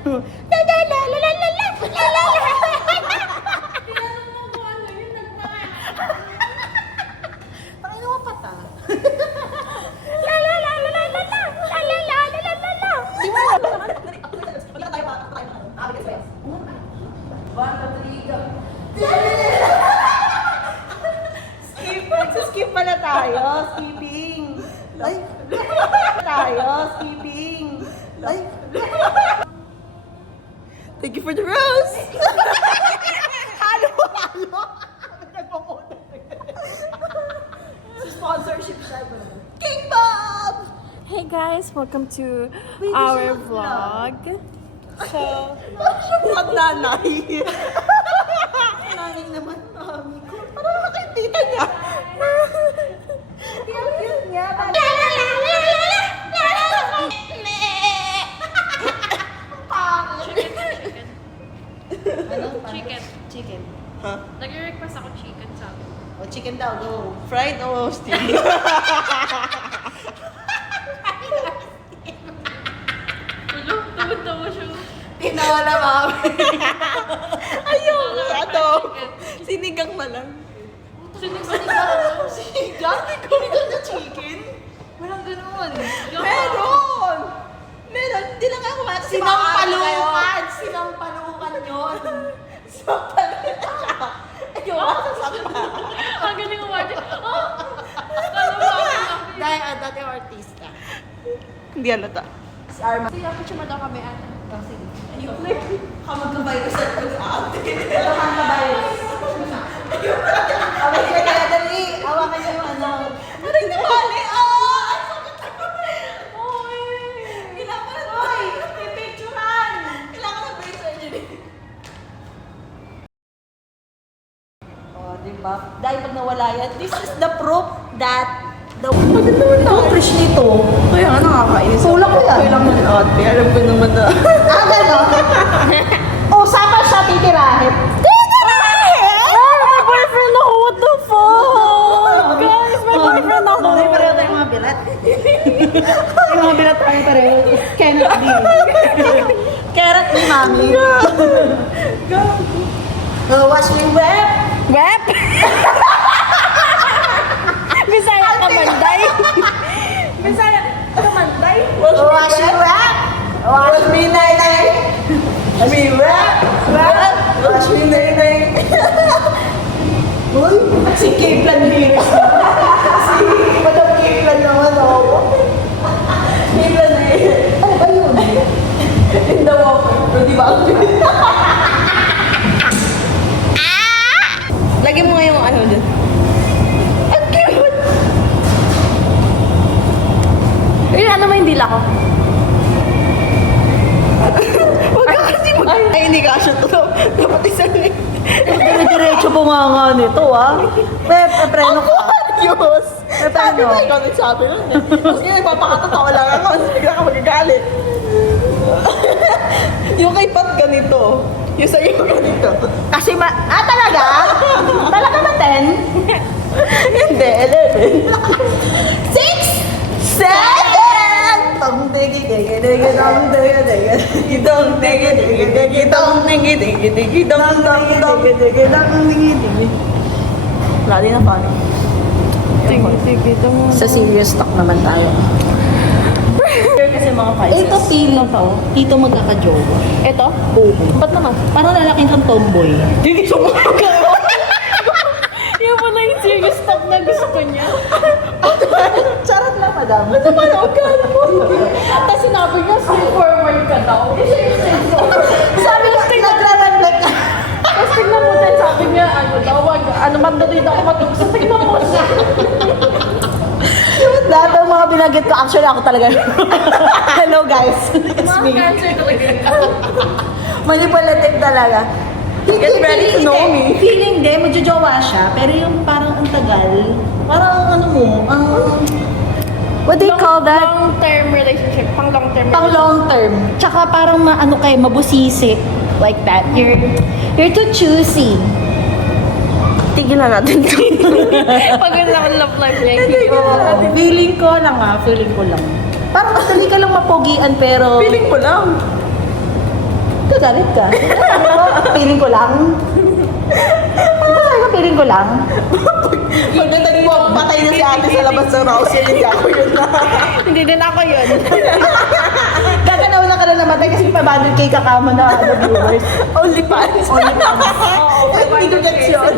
La la la la la la la la la la. Tinanong mo kung ano yun, Pakino mo pata. La la la la la la la la la la la la la. Di ba? Skip pala tayo. Skipping. Ay. Tayo. Skipping. Ay. Thank you for the rose. Halo. Sponsorship siya. King Bob! Hey guys, welcome to our vlog. So, Ang nanay. Nanay naman, mami ko. Parang nakitita niya. Cute niya. chicken. Chicken. Ha? Nag-request ako chicken sa akin. O, chicken daw, go. Fried o steamed? Ulo, tawad-tawa siya. Tinawala, mami. Ayaw, adob. Sinigang na lang. Sinigang? Sinigang? Sinigang na chicken? Walang ganun. Meron! Meron! Hindi lang ako kumain. Sinampalukan! Sinampalukan yun! Sinampalukan! Ayun, sasabi pa. Ang galing umati. Oh! Kala mo ako lang. Dahil dati artista. Hindi halata. Si Arma. Sige, ako siya daw kami ate. Oh, sige. Ayun. Kamag-virus at pag-ate. Kamag-virus. Away ka kaya dali. Awakan niyo yung ano. Aray na bali! Ah! Oy! Kailangan na boy! May picturean! Kailangan na brace surgery. Oh, diba? Dahil pag nawala yan, this is the proof that the... Maganda naman na. Fresh nito. Kaya nga nakakainis. Kulang ko yan. Kulang mo ate. Alam ko naman na. Gano'n? Usapan siya titirahin. Titirahin? My boyfriend ako, what the fuck? Guys, my boyfriend ako. Hindi, pareho tayong mga bilat. Yung mga bilat tayo pareho. Cannot be. Carrot ni mami. Wash me web. Web? Bisaya ka manday? Bisaya ka manday? Wash me web. Wash me nay-nay. Wash me web. Web. Wash me nay-nay. Uy, si Kiplan Miris. Si Madam Kiplan naman ako. Kiplan na yun. Ano ba yun? In the water. Pero di ba ang Lagi mo nga yung ano dyan. Ang cute! Eh, ano mo yung dila ko? Huwag ka kasi Ay, hindi ka siya to. Dapat isang dire-diretso bunganga nito, ah. Preno ka. Diyos! Sabi na, ikaw nagsabi nun eh. Tapos ngayon, papakatatawa lang ako. Tapos bigla ka magagalit. Yung kay Pat ganito. Yung sa'yo ganito. Kasi talaga? Talaga ba 10? Hindi, 11. 6! 7! Tong digi digi digi dong digi digi digi dong digi digi digi dong digi digi digi dong dong digi digi dong digi digi. Lali na funny. Sige, ito mo. Sa serious talk naman tayo. Kasi mga Pisces. Ito feeling to. Dito magkaka-jowa. Ito? Oo. Ba't naman? Parang lalaking kang tomboy. Hindi sumaka. Yung pala yung serious talk na gusto niya. Charot lang, madam. Ano ba na ugali mo? Tapos sinabi niya, straightforward ka daw. Sabi ko, nagre-reflect ka. Tapos tignan mo din, sabi niya, ano daw, wag, ano man daw dito ako matugso. Tignan mo siya. Lahat ng mga binagit ko, actually ako talaga. Hello guys, it's Mga me. cancer talaga. Manipulative talaga. Get ready to know me. Feeling din, magjojowa siya, pero yung parang ang tagal, parang ano mo, ang... What do you call that? Long-term relationship. Pang-long-term Pang long term. Tsaka parang maano kayo, mabusisi. Like that. You're too choosy. Tigilan natin ito. Pag ang love life niya. Feeling ko lang. Parang madali ka lang mapogian pero... Feeling mo lang. Galit ka. Piling ko lang. Piling ko lang. Pagdating mo, patay na si ate sa labas ng Rouse, hindi ako yun na. Hindi din ako yun. Gaganaw na ka na namatay kasi 500k kakama na viewers. Only fans. Only fans. Hindi ko gets yun.